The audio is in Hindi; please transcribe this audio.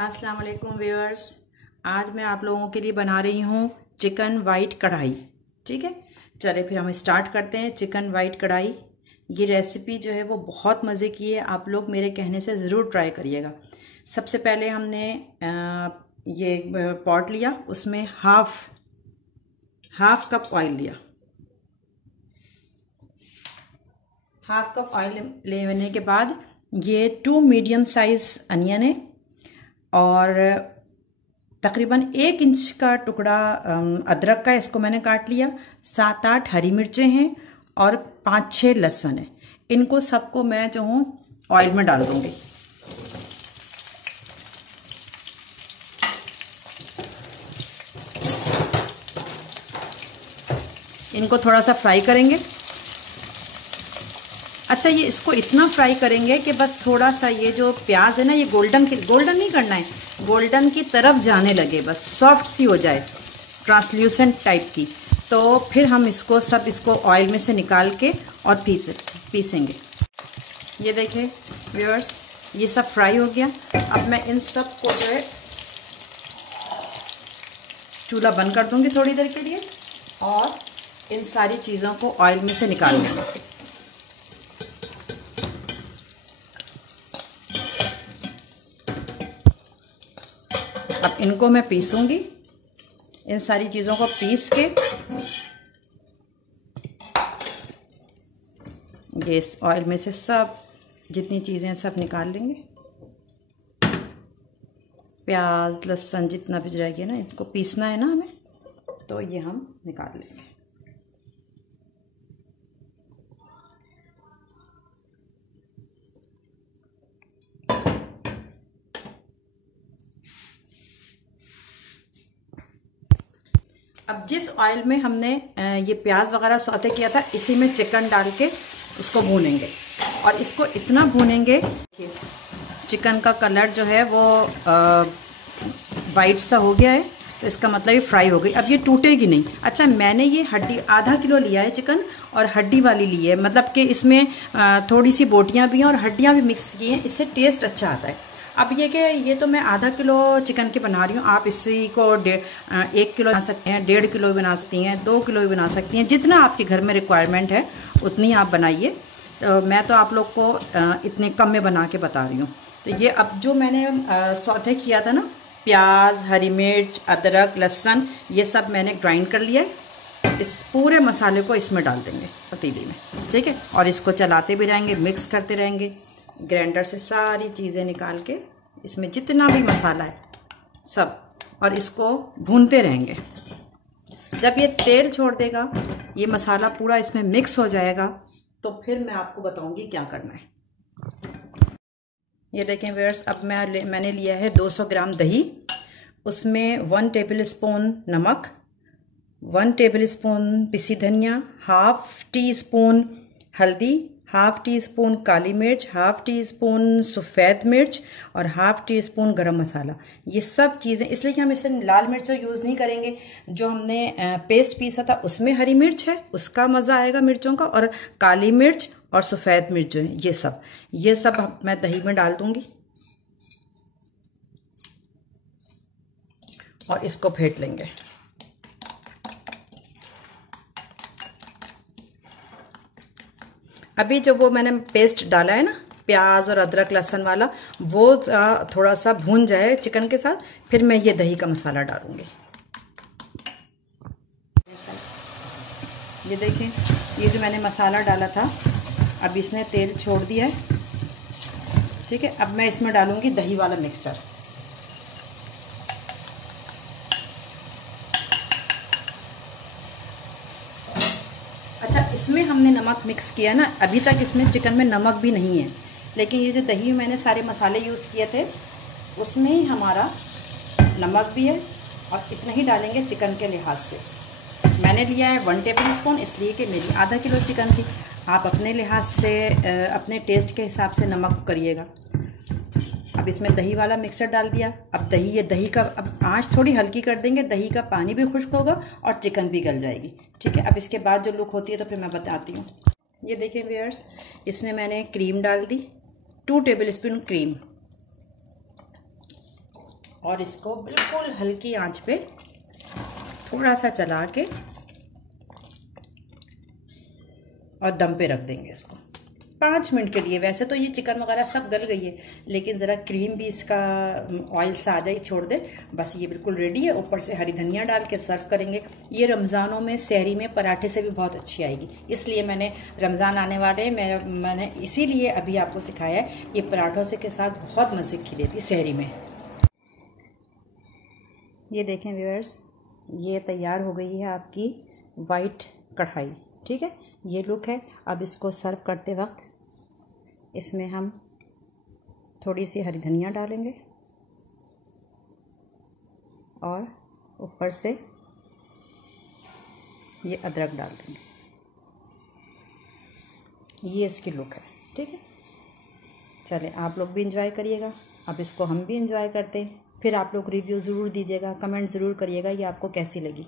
अस्सलाम वालेकुम व्यूअर्स। आज मैं आप लोगों के लिए बना रही हूँ चिकन वाइट कढ़ाई। ठीक है, चले फिर हम स्टार्ट करते हैं। चिकन वाइट कढ़ाई, ये रेसिपी जो है वो बहुत मज़े की है। आप लोग मेरे कहने से ज़रूर ट्राई करिएगा। सबसे पहले हमने ये पॉट लिया, उसमें हाफ कप ऑयल लिया। हाफ कप ऑयल लेने के बाद ये 2 मीडियम साइज़ अनियन है और तकरीबन 1 इंच का टुकड़ा अदरक का, इसको मैंने काट लिया। 7-8 हरी मिर्चें हैं और 5-6 लहसुन है। इनको सबको मैं जो हूँ ऑयल में डाल दूँगी। इनको थोड़ा सा फ्राई करेंगे। अच्छा, ये इसको इतना फ्राई करेंगे कि बस थोड़ा सा ये जो प्याज है ना, ये गोल्डन नहीं करना है, गोल्डन की तरफ जाने लगे, बस सॉफ्ट सी हो जाए, ट्रांसल्यूसेंट टाइप की। तो फिर हम इसको ऑयल में से निकाल के और पीसेंगे। ये देखें व्यूअर्स, ये सब फ्राई हो गया। अब मैं इन सब को जो है चूल्हा बंद कर दूंगी थोड़ी देर के लिए और इन सारी चीज़ों को ऑयल में से निकाल लेंगे। अब इनको मैं पीसूंगी, इन सारी चीज़ों को पीस के ये ऑयल में से सब जितनी चीज़ें सब निकाल लेंगे। प्याज लहसुन जितना भी रहेगी ना, इनको पीसना है ना हमें, तो ये हम निकाल लेंगे। अब जिस ऑयल में हमने ये प्याज वगैरह सौते किया था, इसी में चिकन डाल के इसको भूनेंगे और इसको इतना भूनेंगे कि चिकन का कलर जो है वो वाइट सा हो गया है, तो इसका मतलब ये फ्राई हो गई। अब ये टूटेगी नहीं। अच्छा, मैंने ये हड्डी आधा किलो लिया है चिकन, और हड्डी वाली ली है, मतलब कि इसमें थोड़ी सी बोटियाँ भी हैं और हड्डियाँ भी मिक्स की हैं, इससे टेस्ट अच्छा आता है। अब ये तो मैं आधा किलो चिकन की बना रही हूँ। आप इसी को 1 किलो बना सकते हैं, 1.5 किलो भी बना सकती हैं, 2 किलो भी बना सकती हैं, जितना आपके घर में रिक्वायरमेंट है उतनी आप बनाइए। तो मैं तो आप लोग को इतने कम में बना के बता रही हूँ। तो ये अब जो मैंने सौते किया था ना, प्याज हरी मिर्च अदरक लहसुन, ये सब मैंने ग्राइंड कर लिया है। इस पूरे मसाले को इसमें डाल देंगे पतीली में, ठीक है, और इसको चलाते भी रहेंगे, मिक्स करते रहेंगे। ग्राइंडर से सारी चीज़ें निकाल के इसमें जितना भी मसाला है सब, और इसको भूनते रहेंगे। जब ये तेल छोड़ देगा, ये मसाला पूरा इसमें मिक्स हो जाएगा, तो फिर मैं आपको बताऊंगी क्या करना है। ये देखें व्यूअर्स, अब मैंने लिया है 200 ग्राम दही, उसमें 1 टेबल स्पून नमक, 1 टेबल स्पून पिसी धनिया, हाफ टी स्पून हल्दी, हाफ टी स्पून काली मिर्च, हाफ टी स्पून सफ़ेद मिर्च और हाफ टी स्पून गरम मसाला। ये सब चीज़ें, इसलिए कि हम इससे लाल मिर्च यूज़ नहीं करेंगे। जो हमने पेस्ट पीसा था उसमें हरी मिर्च है, उसका मज़ा आएगा मिर्चों का, और काली मिर्च और सफ़ेद मिर्च जो है, ये सब मैं दही में डाल दूँगी और इसको फेंट लेंगे। अभी जो वो मैंने पेस्ट डाला है ना, प्याज और अदरक लहसुन वाला, वो थोड़ा सा भून जाए चिकन के साथ, फिर मैं ये दही का मसाला डालूंगी। ये देखें, ये जो मैंने मसाला डाला था, अब इसने तेल छोड़ दिया है, ठीक है। अब मैं इसमें डालूंगी दही वाला मिक्सचर। अच्छा, इसमें हमने नमक मिक्स किया ना, अभी तक इसमें चिकन में नमक भी नहीं है, लेकिन ये जो दही में मैंने सारे मसाले यूज़ किए थे उसमें ही हमारा नमक भी है, और इतना ही डालेंगे चिकन के लिहाज से। मैंने लिया है 1 टेबल स्पून, इसलिए कि मेरी आधा किलो चिकन थी। आप अपने लिहाज से अपने टेस्ट के हिसाब से नमक करिएगा। अब इसमें दही वाला मिक्सर डाल दिया। अब दही का अब आंच थोड़ी हल्की कर देंगे, दही का पानी भी खुश्क होगा और चिकन भी गल जाएगी, ठीक है। अब इसके बाद जो लुक होती है तो फिर मैं बताती हूँ। ये देखें व्यूअर्स, इसमें मैंने क्रीम डाल दी, 2 टेबल स्पून क्रीम, और इसको बिल्कुल हल्की आंच पे थोड़ा सा चला के और दम पे रख देंगे इसको 5 मिनट के लिए। वैसे तो ये चिकन वगैरह सब गल गई है, लेकिन ज़रा क्रीम भी इसका ऑयल सा आ जाए, छोड़ दे, बस ये बिल्कुल रेडी है। ऊपर से हरी धनिया डाल के सर्व करेंगे। ये रमज़ानों में सहरी में पराठे से भी बहुत अच्छी आएगी, इसलिए मैंने रमज़ान आने वाले हैं, मैंने इसीलिए अभी आपको सिखाया है। ये पराठों से के साथ बहुत मज़े की देती सहरी में। ये देखें व्यूअर्स, ये तैयार हो गई है आपकी वाइट कढ़ाई। ठीक है, ये लुक है। अब इसको सर्व करते वक्त इसमें हम थोड़ी सी हरी धनिया डालेंगे और ऊपर से ये अदरक डाल देंगे। ये इसकी लुक है। ठीक है, चलें, आप लोग भी इंजॉय करिएगा। अब इसको हम भी इंजॉय करते हैं। फिर आप लोग रिव्यू ज़रूर दीजिएगा, कमेंट ज़रूर करिएगा ये आपको कैसी लगी।